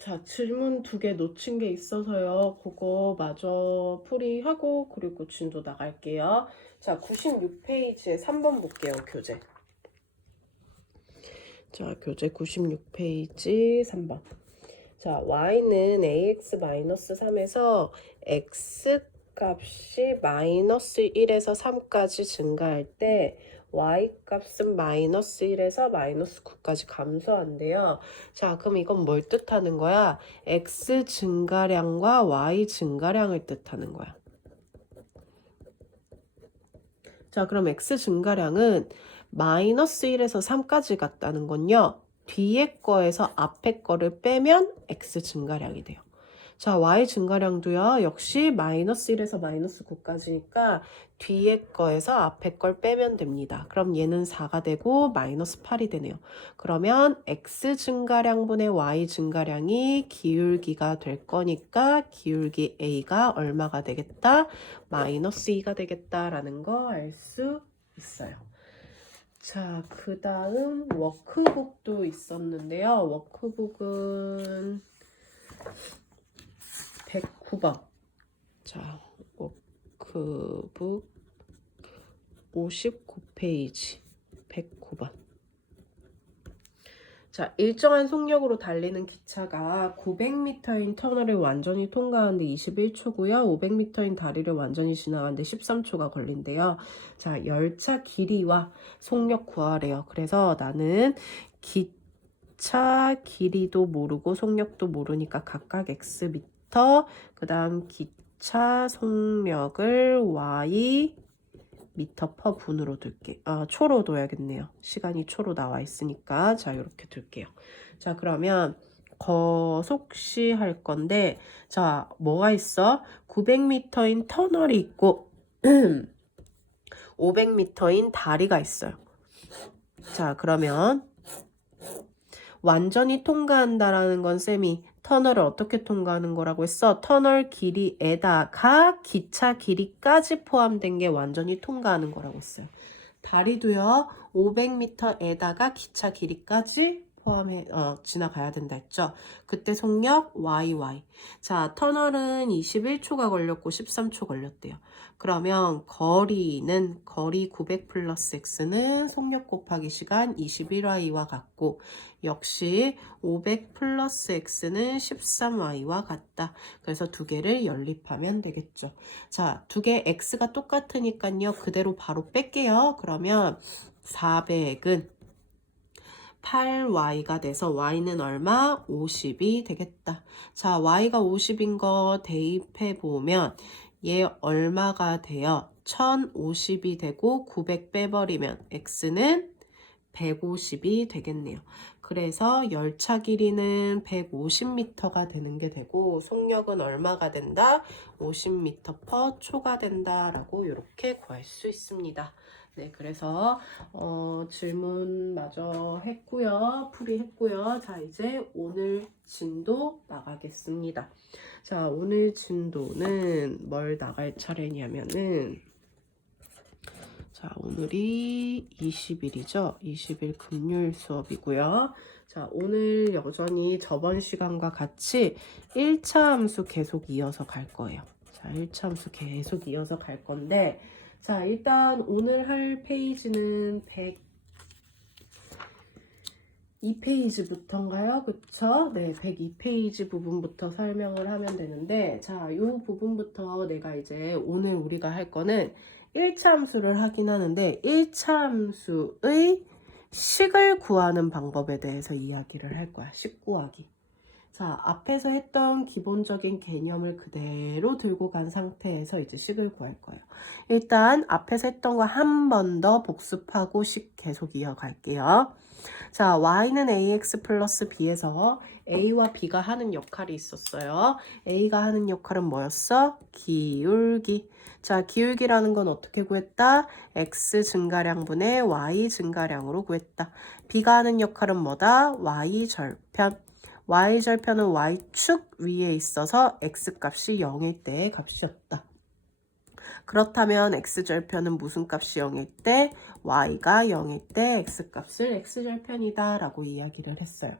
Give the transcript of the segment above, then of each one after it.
자, 질문 2개 놓친 게 있어서요. 그거 마저 풀이하고 그리고 진도 나갈게요. 자, 96페이지에 3번 볼게요. 교재. 자, 교재 96페이지 3번. 자, y는 ax-3에서 x 값이 마이너스 1에서 3까지 증가할 때 y 값은 마이너스 1에서 마이너스 9까지 감소한대요. 자, 그럼 이건 뭘 뜻하는 거야? x 증가량과 y 증가량을 뜻하는 거야. 자, 그럼 x 증가량은 마이너스 1에서 3까지 갔다는 건요. 뒤에 거에서 앞에 거를 빼면 x 증가량이 돼요. 자, y 증가량도요. 역시 마이너스 1에서 마이너스 9까지니까 뒤에 거에서 앞에 걸 빼면 됩니다. 그럼 얘는 4가 되고 마이너스 8이 되네요. 그러면 x 증가량분의 y 증가량이 기울기가 될 거니까 기울기 a가 얼마가 되겠다? 마이너스 2가 되겠다라는 거 알 수 있어요. 자, 그 다음 워크북도 있었는데요. 워크북은 109번. 자, 워크북 59페이지 109번. 자, 일정한 속력으로 달리는 기차가 900m인 터널을 완전히 통과하는데 21초고요. 500m인 다리를 완전히 지나가는데 13초가 걸린대요. 자, 열차 길이와 속력 구하래요. 그래서 나는 기차 길이도 모르고 속력도 모르니까 각각 x미터, 그 다음 기차 속력을 y 미터 퍼 분으로 둘게. 초로 둬야겠네요. 시간이 초로 나와 있으니까. 자, 이렇게 둘게요. 자, 그러면 거속시 할 건데, 자, 뭐가 있어? 900m인 터널이 있고 500m인 다리가 있어요. 자, 그러면 완전히 통과한다라는 건 쌤이 터널을 어떻게 통과하는 거라고 했어? 터널 길이에다가 기차 길이까지 포함된 게 완전히 통과하는 거라고 했어요. 다리도요. 500m에다가 기차 길이까지 포함해 지나가야 된다 했죠. 그때 속력 YY. 자, 터널은 21초가 걸렸고 13초 걸렸대요. 그러면 거리 900 플러스 x는 속력 곱하기 시간 21y와 같고 역시 500 플러스 x는 13y와 같다. 그래서 두 개를 연립하면 되겠죠. 자, 두 개 x가 똑같으니까요. 그대로 바로 뺄게요. 그러면 400은 8y가 돼서 y는 얼마? 50이 되겠다. 자, y가 50인 거 대입해 보면 얘 얼마가 돼요? 1050이 되고 900 빼버리면 x는 150이 되겠네요. 그래서 열차 길이는 150m가 되는 게 되고 속력은 얼마가 된다? 50m per 초가 된다라고 이렇게 구할 수 있습니다. 네, 그래서 질문 마저 했고요. 풀이했고요. 자, 이제 오늘 진도 나가겠습니다. 자, 오늘 진도는 뭘 나갈 차례냐면은 자, 오늘이 20일이죠. 20일 금요일 수업이고요. 자, 오늘 여전히 저번 시간과 같이 1차 함수 계속 이어서 갈 거예요. 자, 1차 함수 계속 이어서 갈 건데 자, 일단 오늘 할 페이지는 102페이지부터인가요? 그쵸? 네, 102페이지 부분부터 설명을 하면 되는데 자, 이 부분부터 내가 이제 오늘 우리가 할 거는 1차 함수를 하긴 하는데 1차 함수의 식을 구하는 방법에 대해서 이야기를 할 거야. 식 구하기. 자, 앞에서 했던 기본적인 개념을 그대로 들고 간 상태에서 이제 식을 구할 거예요. 일단 앞에서 했던 거 한 번 더 복습하고 식 계속 이어갈게요. 자, y는 ax 플러스 b에서 a와 b가 하는 역할이 있었어요. a가 하는 역할은 뭐였어? 기울기. 자, 기울기라는 건 어떻게 구했다? x 증가량분의 y 증가량으로 구했다. b가 하는 역할은 뭐다? y 절편. y절편은 y축 위에 있어서 x값이 0일 때의 값이었다. 그렇다면 x절편은 무슨 값이 0일 때? y가 0일 때 x값을 x절편이다 라고 이야기를 했어요.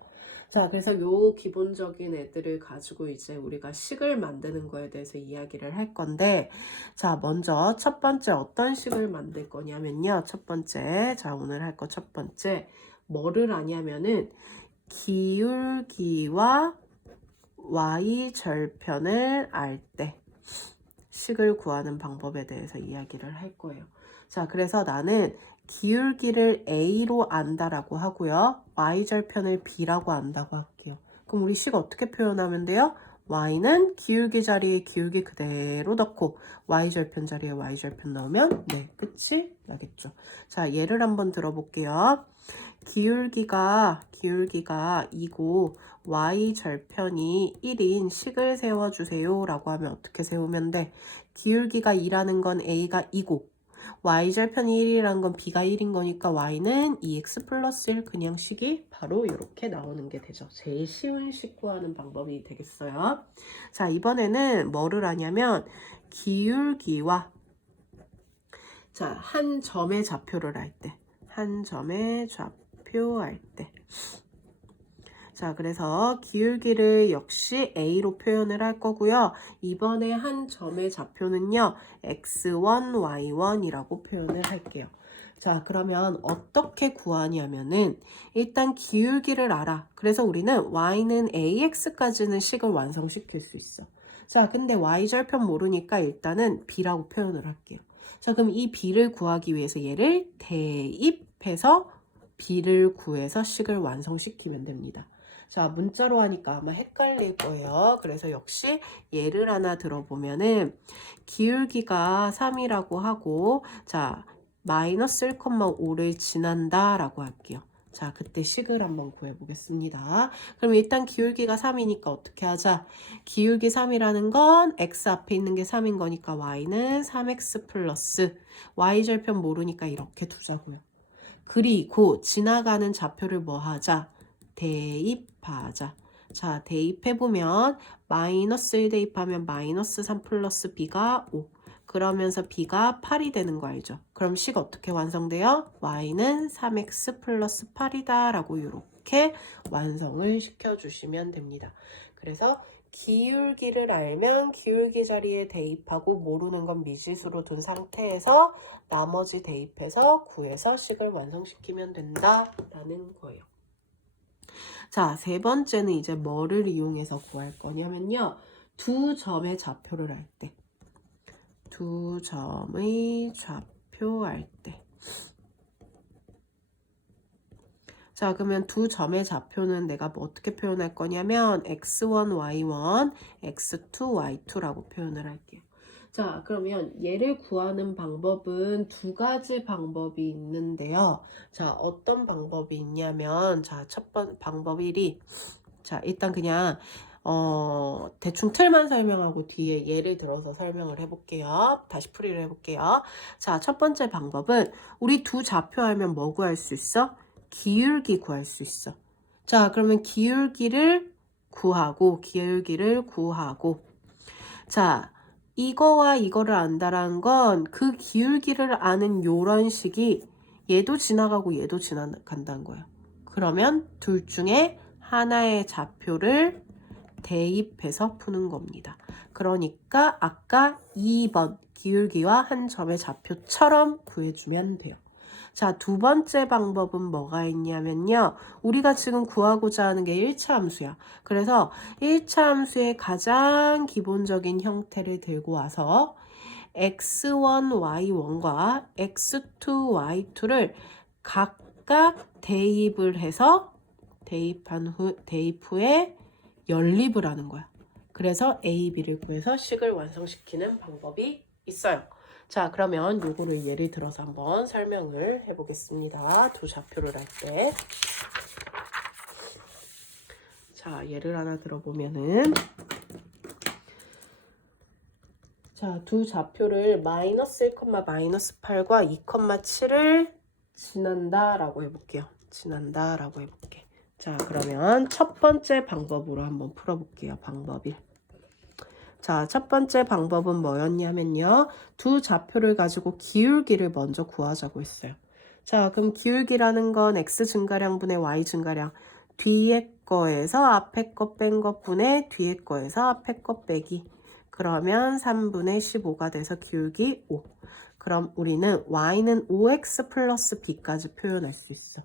자, 그래서 요 기본적인 애들을 가지고 이제 우리가 식을 만드는 거에 대해서 이야기를 할 건데, 자, 먼저 첫 번째 어떤 식을 만들 거냐면요. 첫 번째, 자, 오늘 할 거 첫 번째, 뭐를 하냐면은 기울기와 y 절편을 알 때 식을 구하는 방법에 대해서 이야기를 할 거예요. 자, 그래서 나는 기울기를 A로 안다라고 하고요. y절편을 B라고 안다고 할게요. 그럼 우리 식 어떻게 표현하면 돼요? y는 기울기 자리에 기울기 그대로 넣고 y절편 자리에 y절편 넣으면 네, 끝이 나겠죠. 자, 예를 한번 들어볼게요. 기울기가 2고 y절편이 1인 식을 세워주세요 라고 하면 어떻게 세우면 돼? 기울기가 2라는 건 a가 2고 y절편이 1이라는 건 b가 1인 거니까 y는 2x 플러스 1 그냥 식이 바로 이렇게 나오는 게 되죠. 제일 쉬운 식 구하는 방법이 되겠어요. 자, 이번에는 뭐를 하냐면 기울기와 자, 한 점의 좌표를 할 때 한 점의 좌표 할 때 자, 그래서 기울기를 역시 A로 표현을 할 거고요. 이번에 한 점의 좌표는요. x1, y1이라고 표현을 할게요. 자, 그러면 어떻게 구하냐면은 일단 기울기를 알아. 그래서 우리는 y는 ax까지는 식을 완성시킬 수 있어. 자, 근데 y절편 모르니까 일단은 b라고 표현을 할게요. 자, 그럼 이 b를 구하기 위해서 얘를 대입해서 b를 구해서 식을 완성시키면 됩니다. 자, 문자로 하니까 아마 헷갈릴 거예요. 그래서 역시 예를 하나 들어보면은 기울기가 3이라고 하고 자, 마이너스 1,5를 지난다 라고 할게요. 자, 그때 식을 한번 구해보겠습니다. 그럼 일단 기울기가 3이니까 어떻게 하자? 기울기 3이라는 건 x 앞에 있는 게 3인 거니까 y는 3x 플러스 y절편 모르니까 이렇게 두자고요. 그리고 지나가는 좌표를 뭐 하자? 대입하자. 자, 대입해보면 마이너스 1 대입하면 마이너스 3 플러스 b가 5. 그러면서 b가 8이 되는 거 알죠? 그럼 식 어떻게 완성돼요? y는 3x 플러스 8이다 라고 이렇게 완성을 시켜주시면 됩니다. 그래서 기울기를 알면 기울기 자리에 대입하고 모르는 건 미지수로 둔 상태에서 나머지 대입해서 구해서 식을 완성시키면 된다라는 거예요. 자, 세 번째는 이제 뭐를 이용해서 구할 거냐면요. 두 점의 좌표를 할 때. 두 점의 좌표 할 때. 자, 그러면 두 점의 좌표는 내가 뭐 어떻게 표현할 거냐면 x1, y1, x2, y2라고 표현을 할게요. 자, 그러면 얘를 구하는 방법은 두 가지 방법이 있는데요. 자, 어떤 방법이 있냐면 자, 첫 번째 방법 1이 자, 일단 그냥 대충 틀만 설명하고 뒤에 예를 들어서 설명을 해볼게요. 다시 풀이를 해볼게요. 자, 첫 번째 방법은 우리 두 좌표 알면 뭐 구할 수 있어? 기울기 구할 수 있어. 자, 그러면 기울기를 구하고 자, 이거와 이거를 안다라는 건 그 기울기를 아는 요런 식이 얘도 지나가고 얘도 지나간다는 거예요. 그러면 둘 중에 하나의 좌표를 대입해서 푸는 겁니다. 그러니까 아까 2번 기울기와 한 점의 좌표처럼 구해주면 돼요. 자, 두 번째 방법은 뭐가 있냐면요. 우리가 지금 구하고자 하는 게 1차 함수야. 그래서 1차 함수의 가장 기본적인 형태를 들고 와서 x1, y1과 x2, y2를 각각 대입을 해서 대입 후에 연립을 하는 거야. 그래서 A, B를 구해서 식을 완성시키는 방법이 있어요. 자, 그러면 요거를 예를 들어서 한번 설명을 해보겠습니다. 두 좌표를 할 때. 자, 예를 하나 들어보면은 자, 두 좌표를 마이너스 1, 마이너스 8과 2, 7을 지난다 라고 해볼게요. 자, 그러면 첫 번째 방법으로 한번 풀어볼게요. 방법 1. 자, 첫 번째 방법은 뭐였냐면요. 두 좌표를 가지고 기울기를 먼저 구하자고 했어요. 자, 그럼 기울기라는 건 x 증가량분의 y 증가량 뒤에 거에서 앞에 거 뺀 것분의 뒤에 거에서 앞에 거 빼기. 그러면 3분의 15가 돼서 기울기 5. 그럼 우리는 y는 5x 플러스 b까지 표현할 수 있어.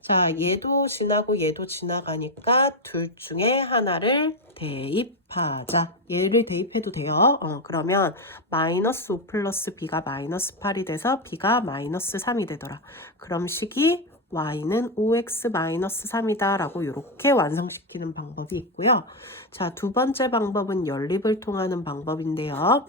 자, 얘도 지나고 얘도 지나가니까 둘 중에 하나를 대입하자. 얘를 대입해도 돼요. 그러면 마이너스 5 플러스 b가 마이너스 8이 돼서 b가 마이너스 3이 되더라. 그럼 식이 y는 5x 마이너스 3이다 라고 이렇게 완성시키는 방법이 있고요. 자, 두 번째 방법은 연립을 통하는 방법인데요.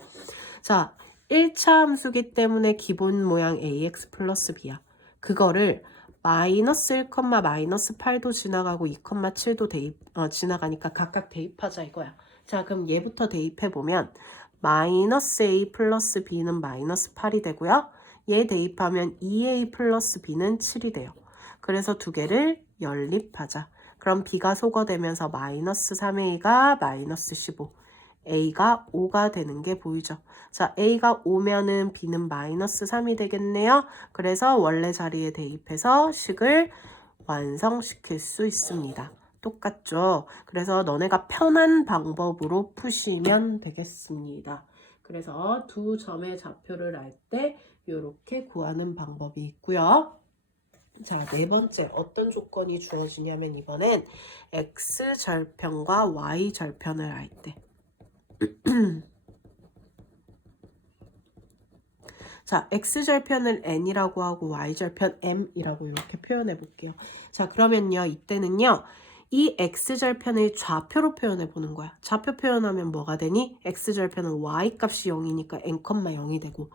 자, 1차 함수기 때문에 기본 모양 ax 플러스 b야. 그거를 마이너스 1, 마이너스 8도 지나가고 2, 7도 지나가니까 각각 대입하자 이거야. 자, 그럼 얘부터 대입해보면 마이너스 a 플러스 b는 마이너스 8이 되고요. 얘 대입하면 2a 플러스 b는 7이 돼요. 그래서 두 개를 연립하자. 그럼 b가 소거되면서 마이너스 3a가 마이너스 15. a가 5가 되는 게 보이죠. 자, a가 5면은 b는 마이너스 3이 되겠네요. 그래서 원래 자리에 대입해서 식을 완성시킬 수 있습니다. 똑같죠? 그래서 너네가 편한 방법으로 푸시면 되겠습니다. 그래서 두 점의 좌표를 알 때 이렇게 구하는 방법이 있고요. 자, 네 번째 어떤 조건이 주어지냐면 이번엔 x절편과 y절편을 알 때. 자, x절편을 n이라고 하고 y절편 m이라고 이렇게 표현해 볼게요. 자, 그러면요, 이때는요, 이 x절편을 좌표로 표현해 보는 거야. 좌표 표현하면 뭐가 되니? x절편은 y값이 0이니까 n, 0이 되고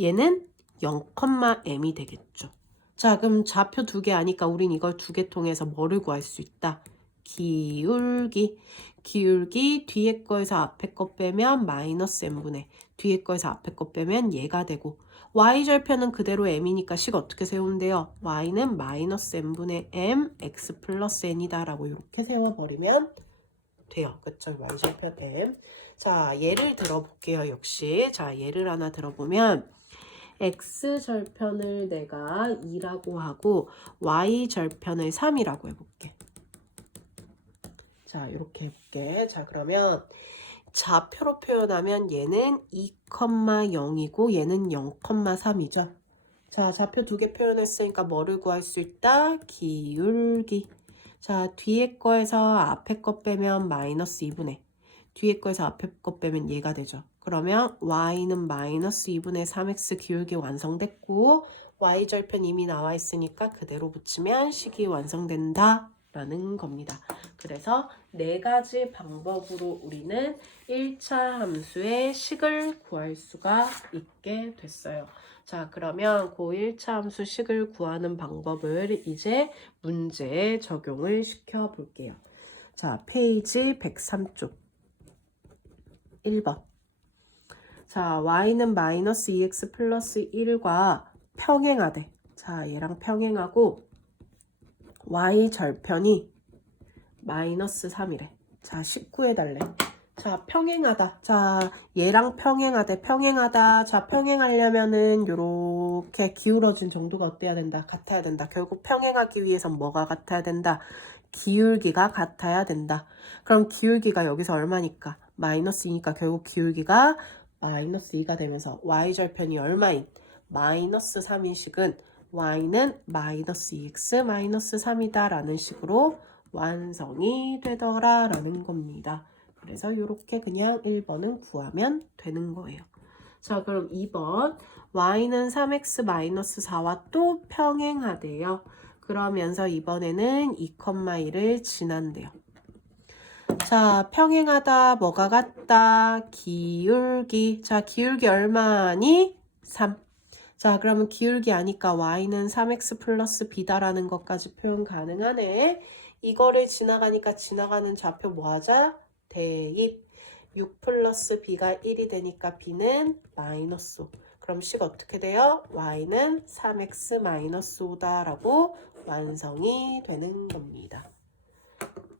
얘는 0, m이 되겠죠. 자, 그럼 좌표 두 개 아니까 우린 이걸 두 개 통해서 뭐를 구할 수 있다? 기울기. 기울기 뒤에 거에서 앞에 거 빼면 마이너스 m분의 뒤에 거에서 앞에 거 빼면 얘가 되고 y절편은 그대로 m이니까 식 어떻게 세운대요? y는 마이너스 m분의 m x 플러스 n이다 라고 이렇게 세워버리면 돼요. 그쵸? y절편 m. 자, 예를 들어볼게요. 역시. 자, 예를 하나 들어보면 x절편을 내가 2라고 하고 y절편을 3이라고 해볼게. 자, 이렇게 해볼게. 자, 그러면 좌표로 표현하면 얘는 2,0이고 얘는 0,3이죠. 자, 좌표 두 개 표현했으니까 뭐를 구할 수 있다? 기울기. 자, 뒤에 거에서 앞에 거 빼면 마이너스 2분의 뒤에 거에서 앞에 거 빼면 얘가 되죠. 그러면 y는 마이너스 2분의 3x 기울기 완성됐고 y절편 이미 나와 있으니까 그대로 붙이면 식이 완성된다 라는 겁니다. 그래서 네 가지 방법으로 우리는 1차 함수의 식을 구할 수가 있게 됐어요. 자, 그러면 그 1차 함수 식을 구하는 방법을 이제 문제에 적용을 시켜 볼게요. 자, 페이지 103쪽 1번. 자, y는 마이너스 2x 플러스 1과 평행하대. 자, 얘랑 평행하고 y절편이 마이너스 3이래. 자, 19해달래. 자, 평행하다. 자, 얘랑 평행하대. 평행하다. 자, 평행하려면은 요렇게 기울어진 정도가 어때야 된다? 같아야 된다. 결국 평행하기 위해선 뭐가 같아야 된다? 기울기가 같아야 된다. 그럼 기울기가 여기서 얼마니까? 마이너스 2니까 결국 기울기가 마이너스 2가 되면서 y절편이 얼마인? 마이너스 3인 식은 y는 마이너스 2x 마이너스 3이다 라는 식으로 완성이 되더라 라는 겁니다. 그래서 이렇게 그냥 1번은 구하면 되는 거예요. 자, 그럼 2번 y는 3x 마이너스 4와 또 평행하대요. 그러면서 이번에는 2,1을 지난대요. 자, 평행하다 뭐가 같다? 기울기. 자, 기울기 얼마니? 3. 자, 그러면 기울기 아니까 y는 3x 플러스 b다라는 것까지 표현 가능하네. 이거를 지나가니까 지나가는 좌표 뭐 하자? 대입. 6 플러스 b가 1이 되니까 b는 마이너스 5. 그럼 식 어떻게 돼요? y는 3x 마이너스 5다라고 완성이 되는 겁니다.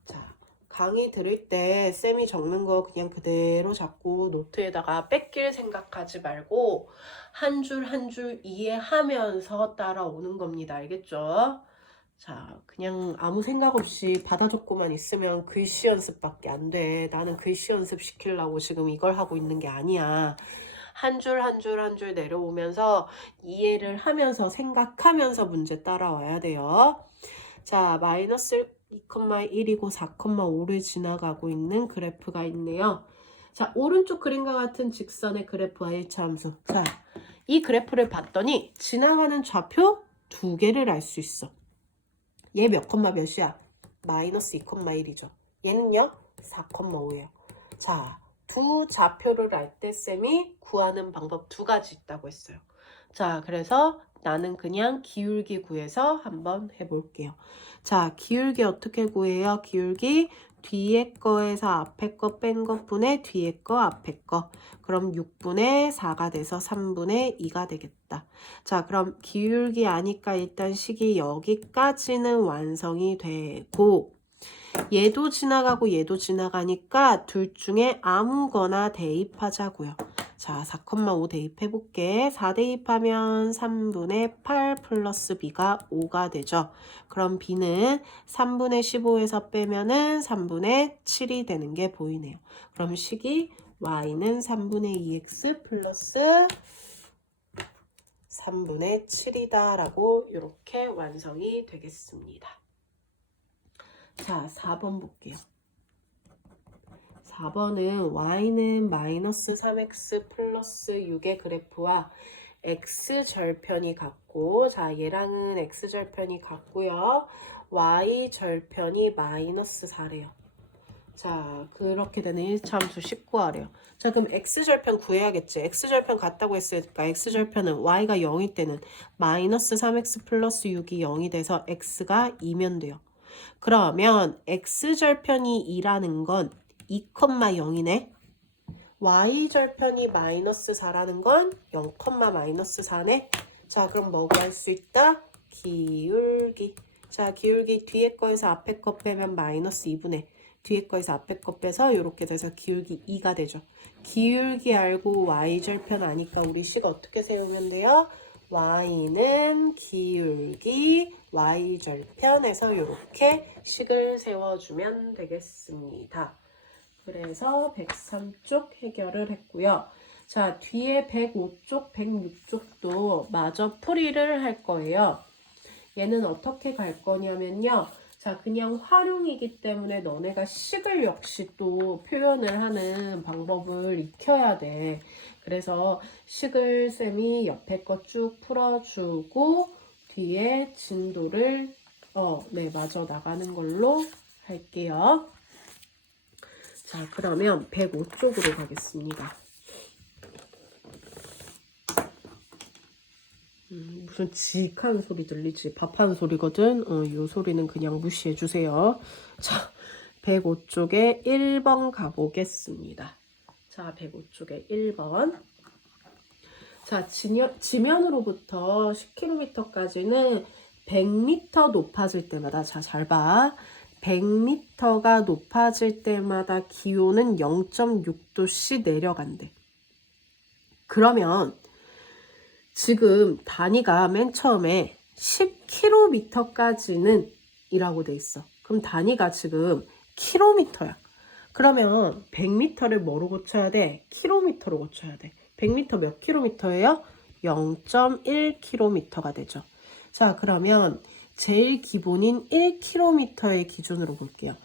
자, 강의 들을 때 쌤이 적는 거 그냥 그대로 잡고 노트에다가 뺏길 생각하지 말고 한 줄 한 줄 이해하면서 따라오는 겁니다. 알겠죠? 자, 그냥 아무 생각 없이 받아 적고만 있으면 글씨 연습밖에 안 돼. 나는 글씨 연습 시키려고 지금 이걸 하고 있는 게 아니야. 한 줄 한 줄 한 줄 내려오면서 이해를 하면서 생각하면서 문제 따라와야 돼요. 자, 마이너스 2,1이고 4,5를 지나가고 있는 그래프가 있네요. 자, 오른쪽 그림과 같은 직선의 그래프와 1차 함수. 자, 이 그래프를 봤더니 지나가는 좌표 두 개를 알 수 있어. 얘 몇 콤마 몇이야? 마이너스 2,1이죠. 얘는요? 4,5예요. 자, 두 좌표를 알 때 쌤이 구하는 방법 두 가지 있다고 했어요. 자, 그래서 나는 그냥 기울기 구해서 한번 해볼게요. 자, 기울기 어떻게 구해요? 기울기 뒤에 거에서 앞에 거 뺀 것분의 뒤에 거 앞에 거. 그럼 6분의 4가 돼서 3분의 2가 되겠다. 자, 그럼 기울기 아니까 일단 식이 여기까지는 완성이 되고 얘도 지나가고 얘도 지나가니까 둘 중에 아무거나 대입하자고요. 자, 4,5 대입해볼게. 4 대입하면 3분의 8 플러스 b가 5가 되죠. 그럼 b는 3분의 15에서 빼면은 3분의 7이 되는 게 보이네요. 그럼 식이 y는 3분의 2x 플러스 3분의 7이다 라고 이렇게 완성이 되겠습니다. 자, 4번 볼게요. 4번은 y는 마이너스 3x 플러스 6의 그래프와 x절편이 같고, 자, 얘랑은 x절편이 같고요. y절편이 마이너스 4래요. 자, 그렇게 되는 1차 함수 19하래요. 자, 그럼 x절편 구해야겠지. x절편 같다고 했으니까 x절편은 y가 0일 때는 마이너스 3x 플러스 6이 0이 돼서 x가 2면 돼요. 그러면 x절편이 2라는 건 2,0이네. y절편이 마이너스 4라는 건 0, 마이너스 4네. 자, 그럼 뭐 구할 수 있다? 기울기. 자, 기울기 뒤에 거에서 앞에 거 빼면 마이너스 2분의 뒤에 거에서 앞에 거 빼서 이렇게 돼서 기울기 2가 되죠. 기울기 알고 y절편 아니까 우리 식 어떻게 세우면 돼요? y는 기울기 y절편에서 이렇게 식을 세워주면 되겠습니다. 그래서 103쪽 해결을 했고요. 자, 뒤에 105쪽, 106쪽도 마저 풀이를 할 거예요. 얘는 어떻게 갈 거냐면요. 자, 그냥 활용이기 때문에 너네가 식을 역시 또 표현을 하는 방법을 익혀야 돼. 그래서 식을 쌤이 옆에 거 쭉 풀어주고 뒤에 진도를 마저 나가는 걸로 할게요. 자, 그러면 105쪽으로 가겠습니다. 무슨 지익한 소리 들리지? 밥하는 소리거든. 이 소리는 그냥 무시해주세요. 자, 105쪽에 1번 가보겠습니다. 자, 105쪽에 1번. 자, 지면으로부터 10km까지는 100m 높아질 때마다, 자, 잘 봐. 100m가 높아질 때마다 기온은 0.6도씩 내려간대. 그러면 지금 단위가 맨 처음에 10km까지는 이라고 돼 있어. 그럼 단위가 지금 킬로미터야. 그러면 100m를 뭐로 고쳐야 돼? 킬로미터로 고쳐야 돼. 100m 몇 킬로미터예요? 0.1km가 되죠. 자, 그러면 제일 기본인 1km의 기준으로 볼게요.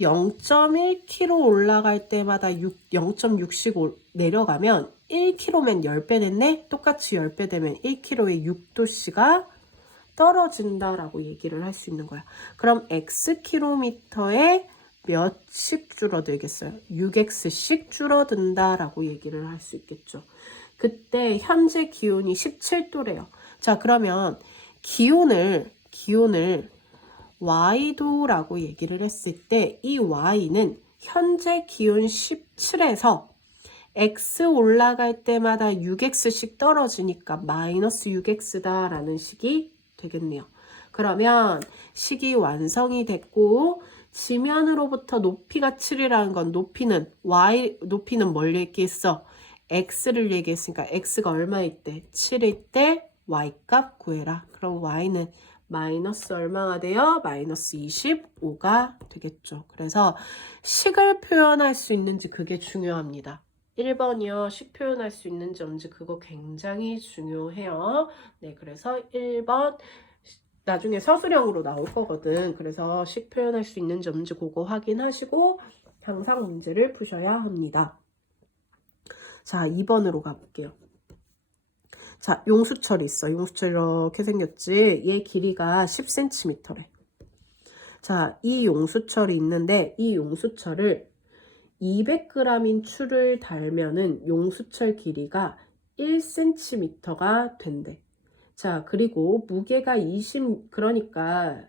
0.1km 올라갈 때마다 0.6씩 내려가면 1km면 10배 됐네? 똑같이 10배 되면 1km에 6도씨가 떨어진다라고 얘기를 할 수 있는 거야. 그럼 xkm에 몇씩 줄어들겠어요? 6x씩 줄어든다라고 얘기를 할 수 있겠죠. 그때 현재 기온이 17도래요. 자, 그러면 기온을 y도라고 얘기를 했을 때 이 y는 현재 기온 17에서 x 올라갈 때마다 6x씩 떨어지니까 마이너스 6x다 라는 식이 되겠네요. 그러면 식이 완성이 됐고 지면으로부터 높이가 7이라는 건 높이는 뭘 얘기했어? x를 얘기했으니까 x가 얼마일 때? 7일 때 y값 구해라. 그럼 y는 마이너스 얼마가 돼요? 마이너스 25가 되겠죠. 그래서 식을 표현할 수 있는지 그게 중요합니다. 1번이요. 식 표현할 수 있는지 없는지 그거 굉장히 중요해요. 네, 그래서 1번 나중에 서술형으로 나올 거거든. 그래서 식 표현할 수 있는지 없는지 그거 확인하시고 항상 문제를 푸셔야 합니다. 자, 2번으로 가볼게요. 자, 용수철이 있어. 용수철 이렇게 생겼지. 얘 길이가 10cm래. 자, 이 용수철이 있는데 이 용수철을 200g인 추를 달면은 용수철 길이가 1cm가 된대. 자, 그리고 무게가 그러니까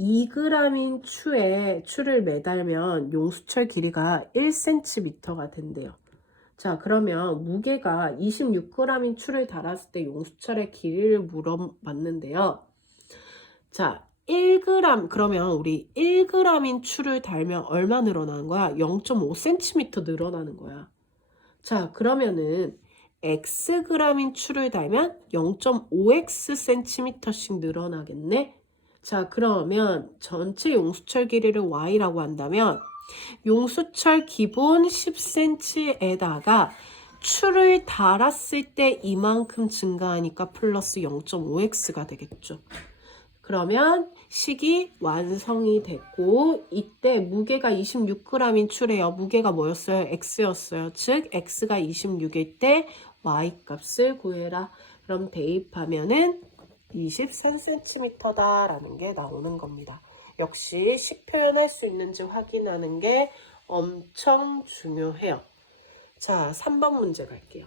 2g인 추를 매달면 용수철 길이가 1cm가 된대요. 자, 그러면 무게가 26g인 추를 달았을 때 용수철의 길이를 물어봤는데요. 자, 1g, 그러면 우리 1g인 추를 달면 얼마 늘어나는 거야? 0.5cm 늘어나는 거야. 자, 그러면은 xg인 추를 달면 0.5xcm씩 늘어나겠네? 자, 그러면 전체 용수철 길이를 y라고 한다면 용수철 기본 10cm에다가 추를 달았을 때 이만큼 증가하니까 플러스 0.5x가 되겠죠. 그러면 식이 완성이 됐고 이때 무게가 26g인 추래요. 무게가 뭐였어요? x였어요. 즉 x가 26일 때 y값을 구해라. 그럼 대입하면은 23cm다 라는 게 나오는 겁니다. 역시 식 표현할 수 있는지 확인하는 게 엄청 중요해요. 자, 3번 문제 갈게요.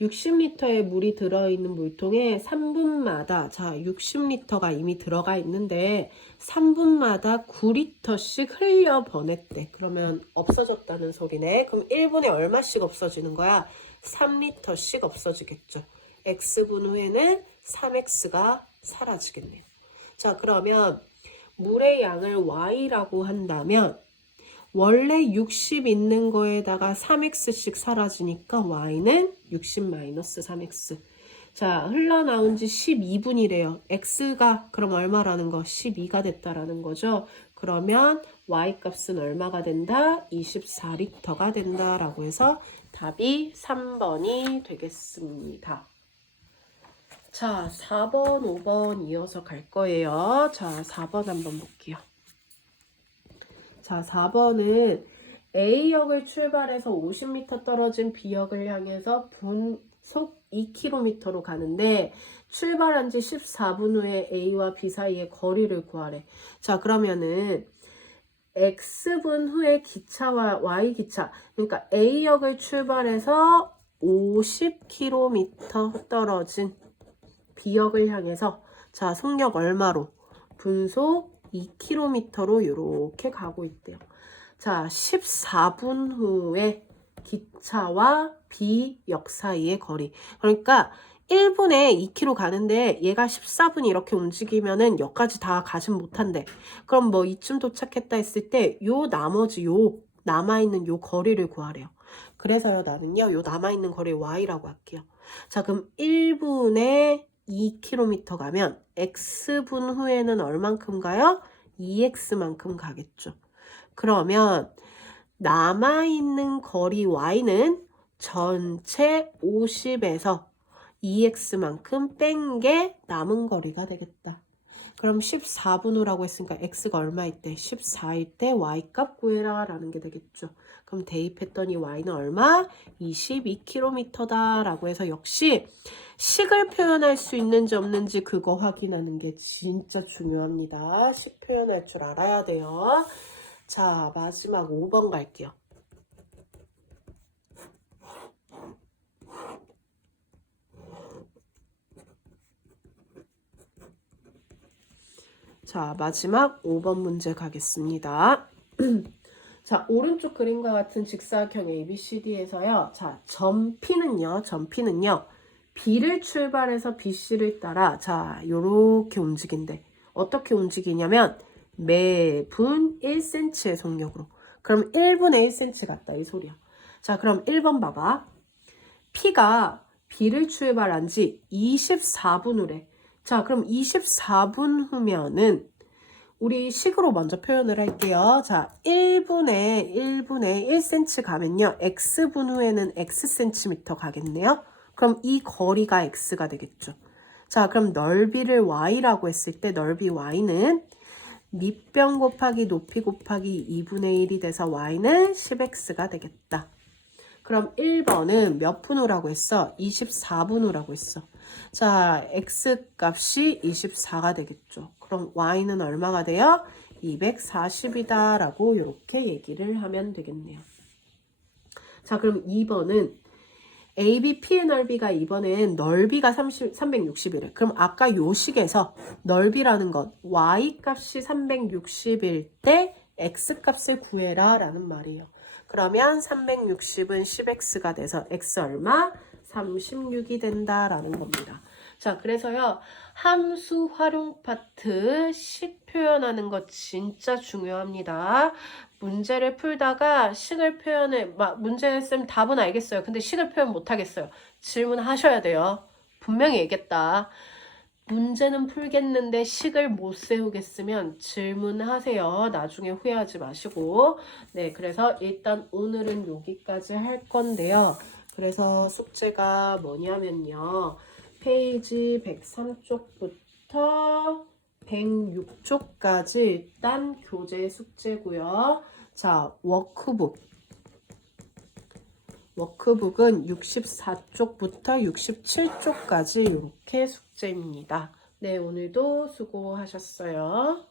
60리터의 물이 들어있는 물통에 3분마다, 자, 60리터가 이미 들어가 있는데 3분마다 9리터씩 흘려 보냈대. 그러면 없어졌다는 소리네. 그럼 1분에 얼마씩 없어지는 거야? 3리터씩 없어지겠죠. x분 후에는 3x가 사라지겠네요. 자, 그러면 물의 양을 y라고 한다면 원래 60 있는 거에다가 3x씩 사라지니까 y는 60-3x. 자, 흘러나온 지 12분이래요. x가 그럼 얼마라는 거? 12가 됐다라는 거죠. 그러면 y값은 얼마가 된다? 24리터가 된다라고 해서 답이 3번이 되겠습니다. 자, 4번, 5번 이어서 갈 거예요. 자, 4번 한번 볼게요. 자, 4번은 A역을 출발해서 50m 떨어진 B역을 향해서 분속 2km로 가는데 출발한 지 14분 후에 A와 B 사이의 거리를 구하래. 자, 그러면은 X분 후에 기차와 Y기차, 그러니까 A역을 출발해서 50km 떨어진 B역을 향해서 자, 속력 얼마로? 분속 2km로 이렇게 가고 있대요. 자, 14분 후에 기차와 B역 사이의 거리. 그러니까 1분에 2km 가는데 얘가 14분 이렇게 움직이면은 역까지 다 가진 못한대. 그럼 뭐 이쯤 도착했다 했을 때 요 나머지 요 남아있는 요 거리를 구하래요. 그래서요, 나는요, 요 남아있는 거리 y라고 할게요. 자, 그럼 1분에 2km 가면 x분 후에는 얼만큼 가요? 2x만큼 가겠죠. 그러면 남아있는 거리 y는 전체 50에서 2x만큼 뺀 게 남은 거리가 되겠다. 그럼 14분 후라고 했으니까 x가 얼마일 때? 14일 때 y값 구해라 라는 게 되겠죠. 그럼 대입했더니 y는 얼마? 22km다 라고 해서 역시 식을 표현할 수 있는지 없는지 그거 확인하는 게 진짜 중요합니다. 식 표현할 줄 알아야 돼요. 자, 마지막 5번 갈게요. 자, 마지막 5번 문제 가겠습니다. 자, 오른쪽 그림과 같은 직사각형 ABCD에서요. 자, 점 P는요. B를 출발해서 BC를 따라 자, 요렇게 움직인대. 어떻게 움직이냐면 매분 1cm의 속력으로. 그럼 1분에 1cm 같다 이 소리야. 자, 그럼 1번 봐봐. P가 B를 출발한 지 24분 후래. 자, 그럼 24분 후면은 우리 식으로 먼저 표현을 할게요. 자, 1분에 1cm 가면요. x분 후에는 xcm 가겠네요. 그럼 이 거리가 x가 되겠죠. 자, 그럼 넓이를 y라고 했을 때 넓이 y는 밑변 곱하기 높이 곱하기 2분의 1이 돼서 y는 10x가 되겠다. 그럼 1번은 몇 분 후라고 했어? 24분 후라고 했어. 자, x 값이 24가 되겠죠. 그럼 y는 얼마가 돼요? 240이다 라고 이렇게 얘기를 하면 되겠네요. 자, 그럼 2번은 ABP의 넓이가 이번엔 넓이가 360이래. 그럼 아까 요 식에서 넓이라는 건 y 값이 360일 때 x 값을 구해라 라는 말이에요. 그러면 360은 10x가 돼서 x 얼마? 36이 된다라는 겁니다. 자, 그래서요. 함수 활용 파트 식 표현하는 거 진짜 중요합니다. 문제를 풀다가 식을 문제 쌤 답은 알겠어요. 근데 식을 표현 못 하겠어요. 질문하셔야 돼요. 분명히 얘기했다. 문제는 풀겠는데 식을 못 세우겠으면 질문하세요. 나중에 후회하지 마시고. 네, 그래서 일단 오늘은 여기까지 할 건데요. 그래서 숙제가 뭐냐면요. 페이지 103쪽부터 106쪽까지 일단 교재 숙제고요. 자, 워크북은 64쪽부터 67쪽까지 이렇게 숙제입니다. 네, 오늘도 수고하셨어요.